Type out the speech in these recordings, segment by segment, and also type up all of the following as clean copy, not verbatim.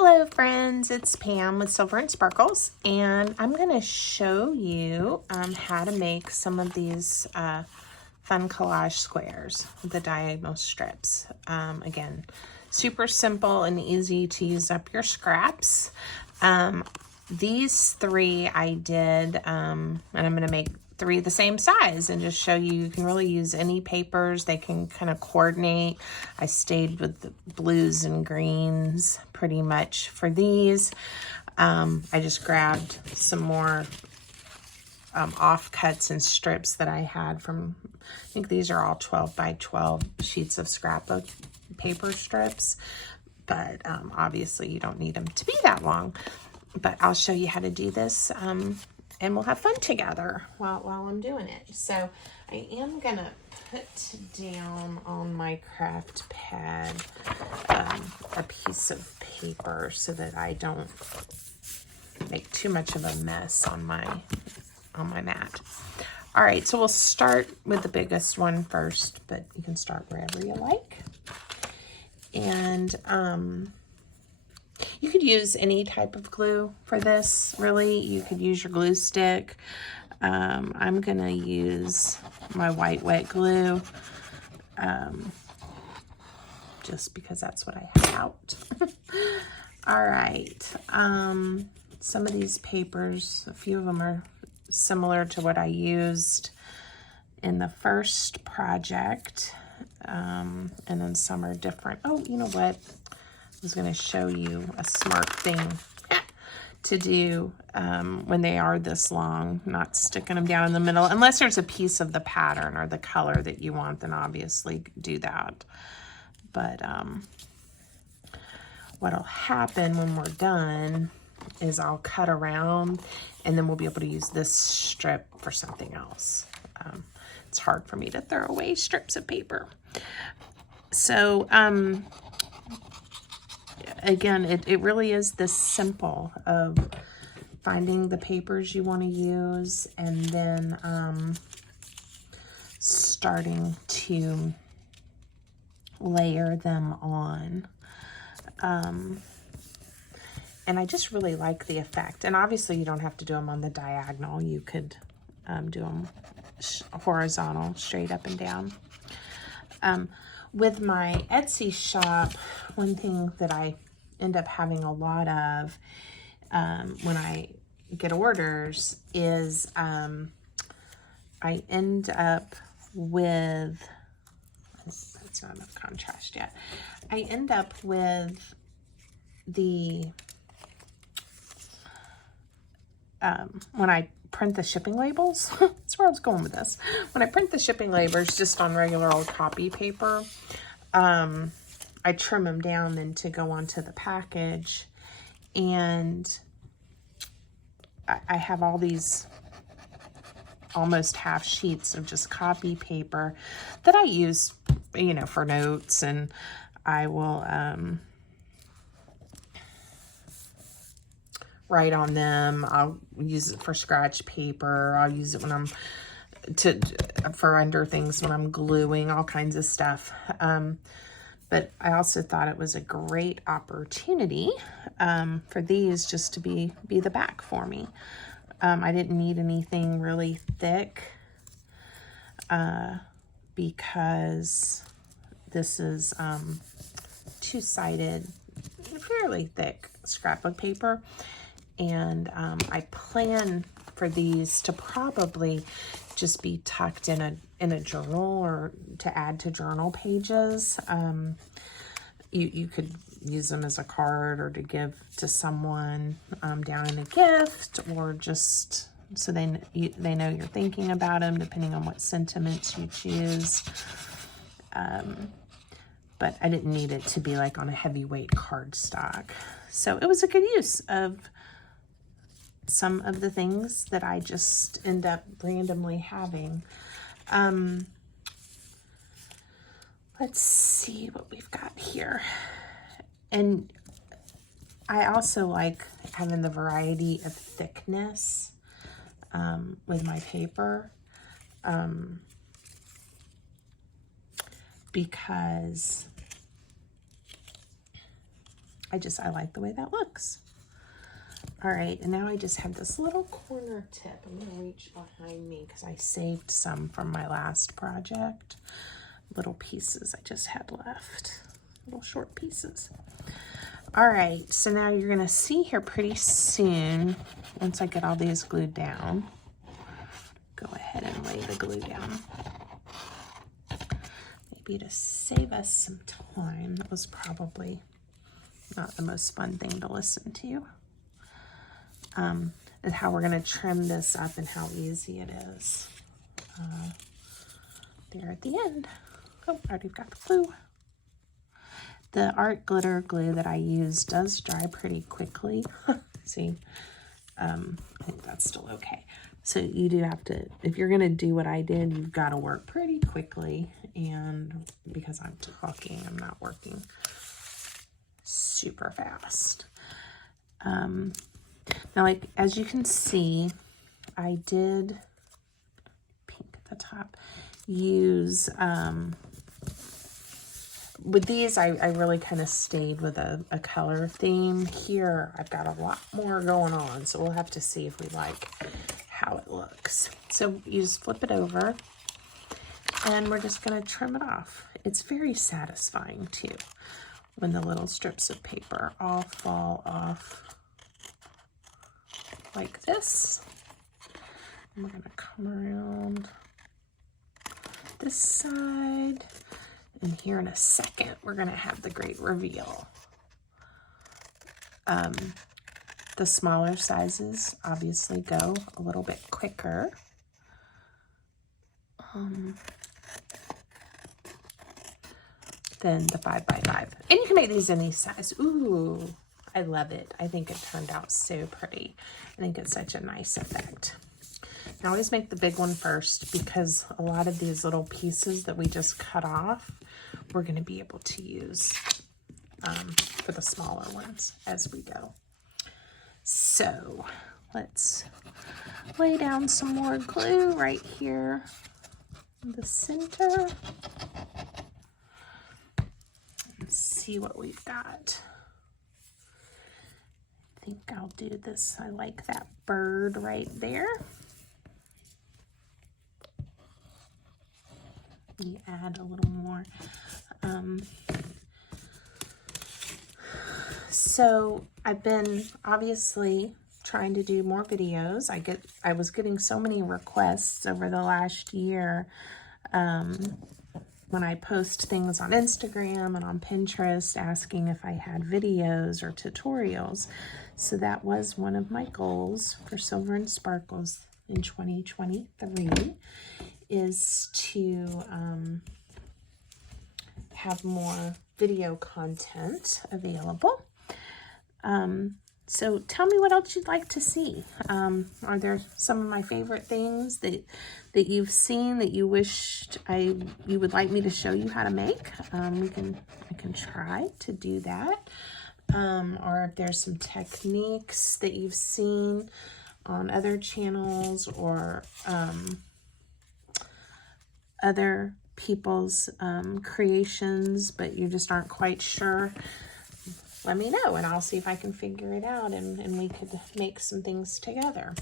Hello friends, it's Pam with Silver and Sparkles, and I'm going to show you how to make some of these fun collage squares with the diagonal strips. Again, super simple and easy to use up your scraps. These three I did, and I'm going to make three the same size and just show you can really use any papers. They can kind of coordinate. I stayed with the blues and greens pretty much for these. I just grabbed some more offcuts and strips that I had from, I think these are all 12 by 12 sheets of scrapbook paper strips, but obviously you don't need them to be that long. But I'll show you how to do this and we'll have fun together while I'm doing it. So I am gonna put down on my craft pad a piece of paper so that I don't make too much of a mess on my mat. All right, so we'll start with the biggest one first, but you can start wherever you like. And you could use any type of glue for this, really. You could use your glue stick. I'm gonna use my white wet glue, just because that's what I have out. All right, some of these papers, a few of them are similar to what I used in the first project, and then some are different. Oh, you know what? I was going to show you a smart thing to do when they are this long, not sticking them down in the middle. Unless there's a piece of the pattern or the color that you want, then obviously do that. But what'll happen when we're done is I'll cut around and then we'll be able to use this strip for something else. It's hard for me to throw away strips of paper. So, again, it really is this simple of finding the papers you want to use and then starting to layer them on. And I just really like the effect. And obviously you don't have to do them on the diagonal. You could do them horizontal, straight up and down. With my Etsy shop, one thing that I end up having a lot of when I get orders is I end up with, that's not enough contrast yet. I end up with the, when I print the shipping labels, that's where I was going with this. When I print the shipping labels just on regular old copy paper, I trim them down then to go onto the package, and I have all these almost half sheets of just copy paper that I use, you know, for notes, and I will write on them. I'll use it for scratch paper. I'll use it when I'm for under things when I'm gluing, all kinds of stuff. But I also thought it was a great opportunity for these just to be the back for me. I didn't need anything really thick because this is two-sided, fairly thick scrapbook paper. And I plan for these to probably just be tucked in a journal or to add to journal pages. You could use them as a card or to give to someone down in a gift, or just so they know you're thinking about them, depending on what sentiments you choose. But I didn't need it to be like on a heavyweight cardstock. So it was a good use of some of the things that I just end up randomly having. Let's see what we've got here. And I also like having the variety of thickness with my paper, because I like the way that looks. All right, and now I just have this little corner tip. I'm gonna reach behind me because I saved some from my last project. Little pieces I just had left, little short pieces. All right, so now you're gonna see here pretty soon, once I get all these glued down, go ahead and lay the glue down. Maybe to save us some time, that was probably not the most fun thing to listen to. And how we're gonna trim this up and how easy it is. There at the end. Oh, I already got the glue. The art glitter glue that I use does dry pretty quickly. See, I think that's still okay. So you do have to, if you're gonna do what I did, you've got to work pretty quickly. And because I'm talking, I'm not working super fast. Now, like, as you can see, I did, pink at the top, use, with these, I really kind of stayed with a color theme. Here, I've got a lot more going on, so we'll have to see if we like how it looks. So you just flip it over, and we're just going to trim it off. It's very satisfying, too, when the little strips of paper all fall off like this. And we're going to come around this side. And here in a second, we're going to have the great reveal. The smaller sizes obviously go a little bit quicker. Than the 5x5. And you can make these any size. Ooh, I love it. I think it turned out so pretty. I think it's such a nice effect. I always make the big one first because a lot of these little pieces that we just cut off, we're going to be able to use for the smaller ones as we go. So let's lay down some more glue right here in the center. Let's see what we've got. I think I'll do this. I like that bird right there. You add a little more. So I've been obviously trying to do more videos. I was getting so many requests over the last year when I post things on Instagram and on Pinterest asking if I had videos or tutorials. So that was one of my goals for Silver and Sparkles in 2023. Is to have more video content available. So tell me what else you'd like to see. Are there some of my favorite things that you've seen that you wished you would like me to show you how to make? I can try to do that. Or if there's some techniques that you've seen on other channels or other people's creations, but you just aren't quite sure, let me know and I'll see if I can figure it out and we could make some things together.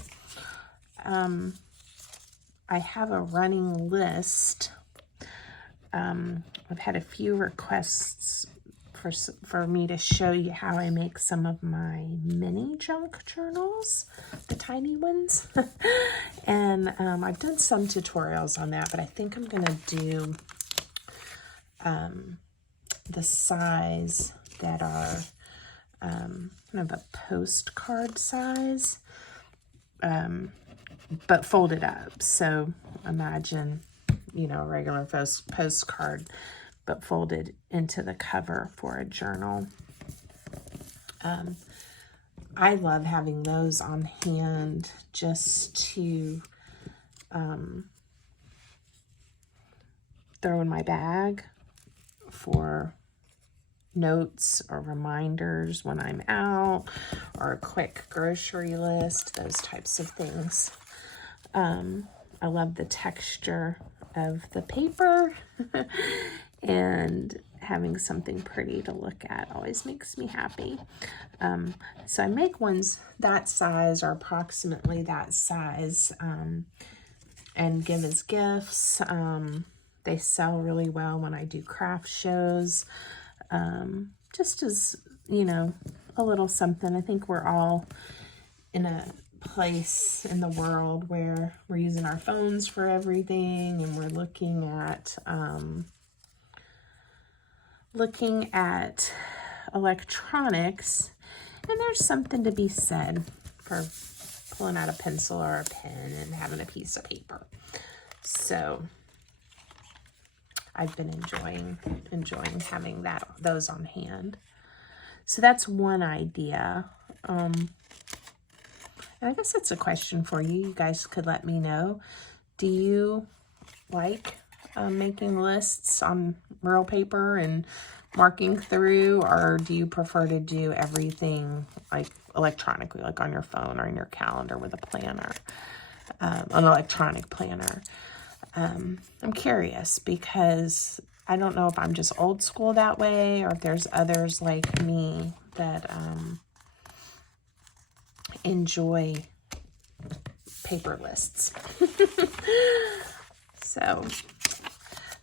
I have a running list. I've had a few requests for me to show you how I make some of my mini junk journals, the tiny ones. And I've done some tutorials on that, but I think I'm gonna do the size that are kind of a postcard size, but folded up. So imagine, you know, a regular postcard, but folded into the cover for a journal. I love having those on hand just to throw in my bag for notes or reminders when I'm out, or a quick grocery list, those types of things. I love the texture of the paper and having something pretty to look at always makes me happy. So I make ones that size or approximately that size and give as gifts. They sell really well when I do craft shows. Just as, you know, a little something. I think we're all in a place in the world where we're using our phones for everything, and we're looking at electronics, and there's something to be said for pulling out a pencil or a pen and having a piece of paper. So I've been enjoying having those on hand. So that's one idea. And I guess that's a question for you. You guys could let me know. Do you like making lists on real paper and marking through, or do you prefer to do everything like electronically, like on your phone or in your calendar with a planner, an electronic planner? I'm curious because I don't know if I'm just old school that way, or if there's others like me that enjoy paper lists. So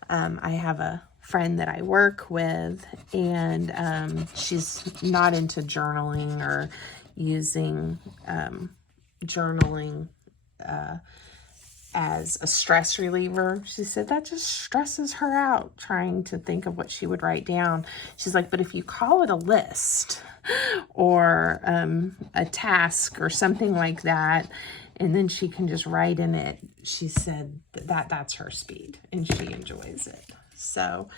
I have a friend that I work with, and she's not into journaling or using journaling as a stress reliever. She said that just stresses her out trying to think of what she would write down. She's like, but if you call it a list or a task or something like that, and then she can just write in it, she said that's her speed and she enjoys it. So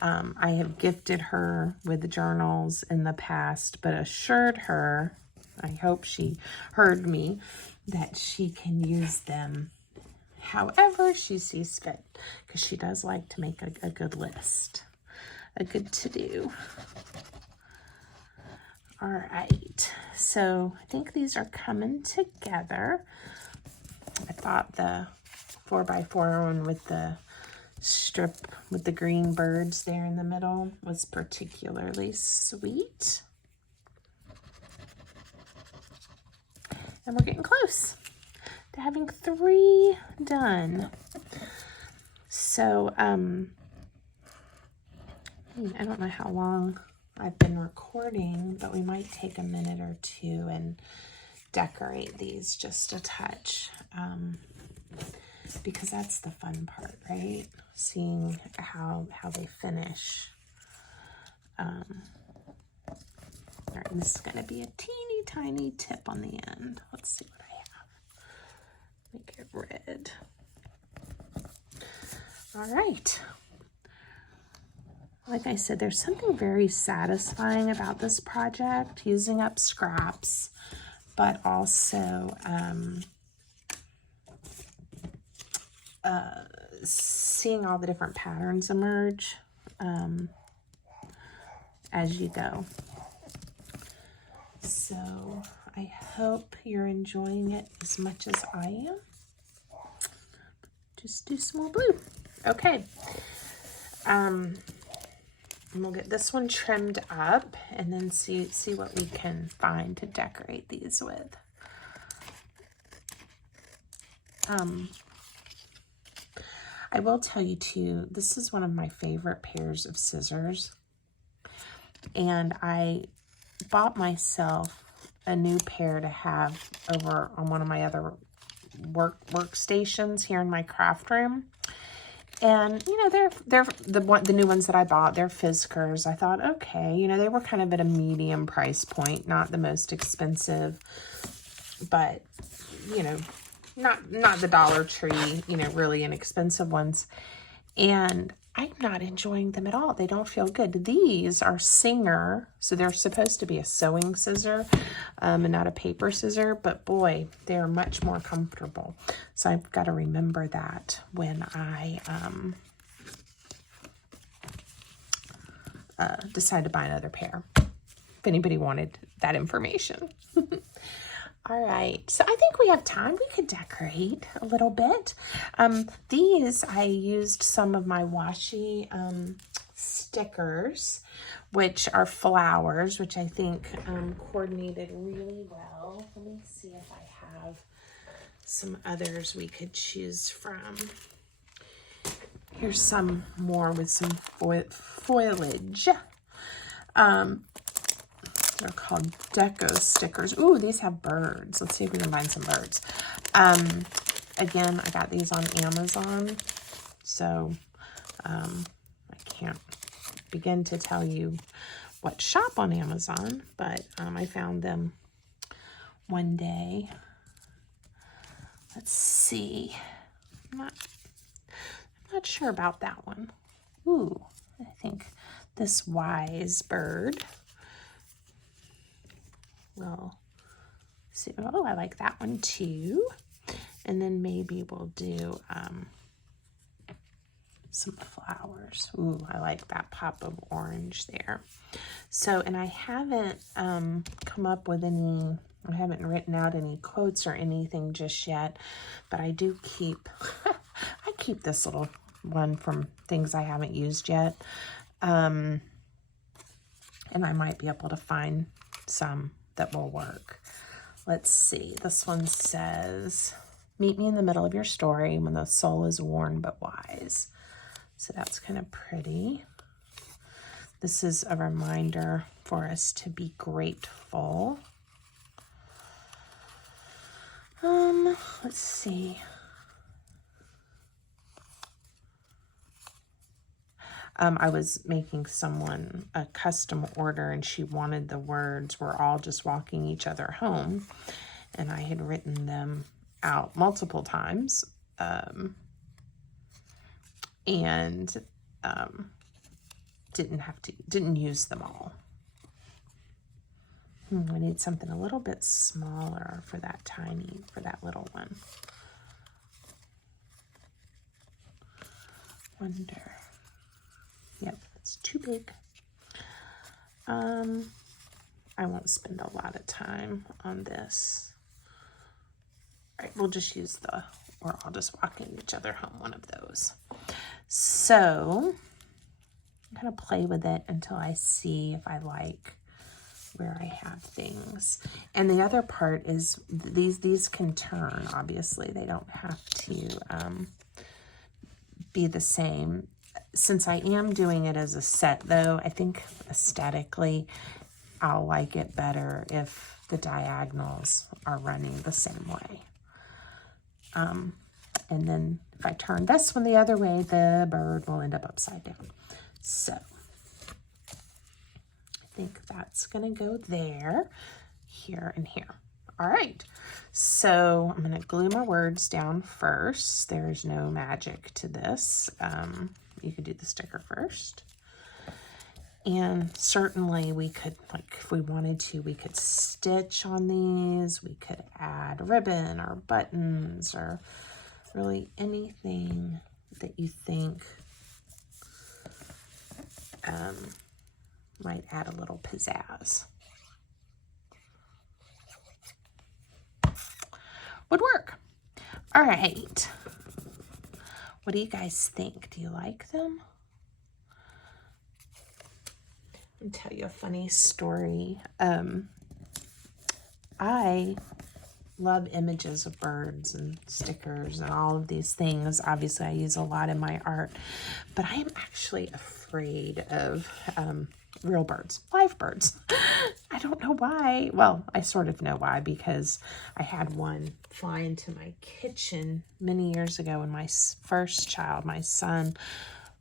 I have gifted her with journals in the past, but assured her, I hope she heard me, that she can use them however she sees fit, because she does like to make a good list, a good to-do. All right, so I think these are coming together. I thought the 4x4 one with the strip with the green birds there in the middle was particularly sweet. And we're getting close to having 3 done. So, I don't know how long I've been recording, but we might take a minute or two and decorate these just a touch, because that's the fun part, right? Seeing how they finish. All right, this is going to be a teeny tiny tip on the end. Let's see what I have. Make it red. All right. Like I said, there's something very satisfying about this project, using up scraps, but also seeing all the different patterns emerge as you go. So I hope you're enjoying it as much as I am. Just do some more blue. Okay. And we'll get this one trimmed up and then see what we can find to decorate these with. I will tell you too, this is one of my favorite pairs of scissors. And I bought myself a new pair to have over on one of my other workstations here in my craft room. And, you know, they're the new ones that I bought, they're Fiskars. I thought, okay, you know, they were kind of at a medium price point, not the most expensive, but, you know, not the Dollar Tree, you know, really inexpensive ones. And I'm not enjoying them at all. They don't feel good. These are Singer, so they're supposed to be a sewing scissor and not a paper scissor, but boy, they're much more comfortable. So I've got to remember that when I decide to buy another pair, if anybody wanted that information. All right, so I think we have time. We could decorate a little bit. These, I used some of my washi stickers, which are flowers, which I think coordinated really well. Let me see if I have some others we could choose from. Here's some more with some foliage. They're called deco stickers. Ooh, these have birds. Let's see if we can find some birds. Again, I got these on Amazon, so I can't begin to tell you what shop on Amazon, but I found them one day. Let's see. I'm not sure about that one. Ooh, I think this wise bird. Well, see. Oh, I like that one too. And then maybe we'll do some flowers. Ooh, I like that pop of orange there. So, and I haven't come up with any, I haven't written out any quotes or anything just yet, but I do keep, I keep this little one from things I haven't used yet. And I might be able to find some that will work. Let's see. This one says, meet me in the middle of your story when the soul is worn but wise. So that's kind of pretty. This is a reminder for us to be grateful. Let's see. I was making someone a custom order and she wanted the words, we're all just walking each other home. And I had written them out multiple times. Didn't use them all. We need something a little bit smaller for that little one. Wonder. Yep, it's too big. I won't spend a lot of time on this. All right, we'll just use we're all just walking each other home, one of those. So I'm gonna play with it until I see if I like where I have things. And the other part is these can turn, obviously. They don't have to be the same. Since I am doing it as a set, though, I think aesthetically I'll like it better if the diagonals are running the same way. And then if I turn this one the other way, the bird will end up upside down. So I think that's going to go there, here, and here. All right, so I'm going to glue my words down first. There's no magic to this. You could do the sticker first. And certainly we could, like, if we wanted to, we could stitch on these. We could add ribbon or buttons or really anything that you think might add a little pizzazz. Would work. All right. What do you guys think? Do you like them? I'll tell you a funny story. I love images of birds and stickers and all of these things. Obviously, I use a lot in my art, but I am actually afraid of real birds, live birds. I don't know why. Well, I sort of know why, because I had one fly into my kitchen many years ago when my first child, my son,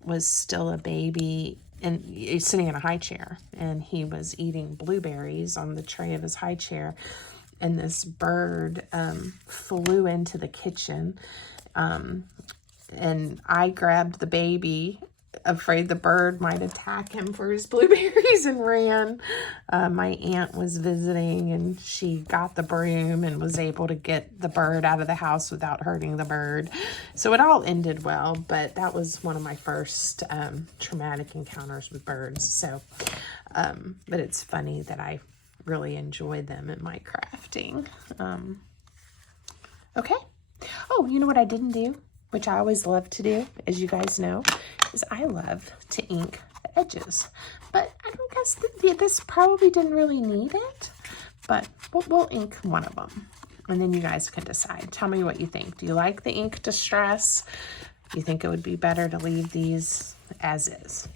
was still a baby, and he's sitting in a high chair, and he was eating blueberries on the tray of his high chair, and this bird flew into the kitchen, and I grabbed the baby, afraid the bird might attack him for his blueberries, and ran. My aunt was visiting, and she got the broom and was able to get the bird out of the house without hurting the bird. So it all ended well, but that was one of my first traumatic encounters with birds. So, but it's funny that I really enjoy them in my crafting. Okay. Oh, you know what I didn't do, which I always love to do, as you guys know, is I love to ink the edges. But I don't guess this probably didn't really need it, but we'll ink one of them. And then you guys can decide. Tell me what you think. Do you like the ink distress? Do you think it would be better to leave these as is?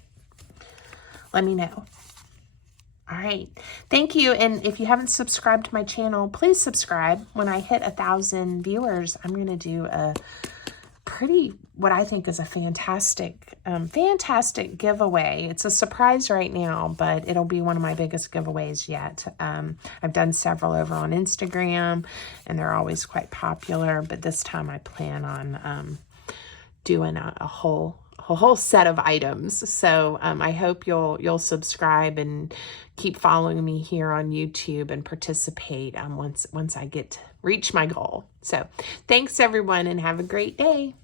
Let me know. All right. Thank you. And if you haven't subscribed to my channel, please subscribe. When I hit 1,000 viewers, I'm going to do a what I think is a fantastic giveaway. It's a surprise right now, but it'll be one of my biggest giveaways yet. I've done several over on Instagram, and they're always quite popular, but this time I plan on doing a whole set of items. So I hope you'll subscribe and keep following me here on YouTube and participate once I reach my goal. So thanks everyone, and have a great day.